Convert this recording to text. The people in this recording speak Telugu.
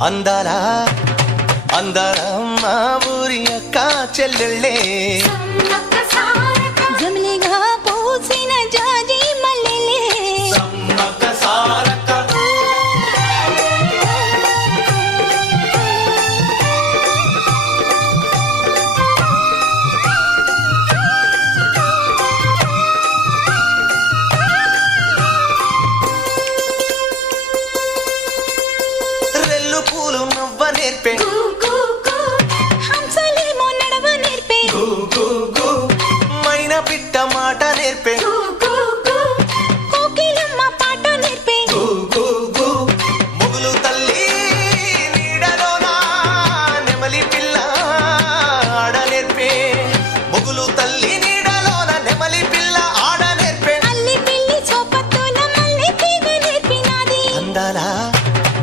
అందాల అందాల మా ఊరి అక్క చెల్లెళ్ళే జమిలిగా పూసిన జాజి మల్లెలే సమ్మక్క సారక్క రెల్లు పూలు నవ్వ నేర్పే హంసలేమో నడవ నేర్పే మైనా పిట్ట మాట నేర్పే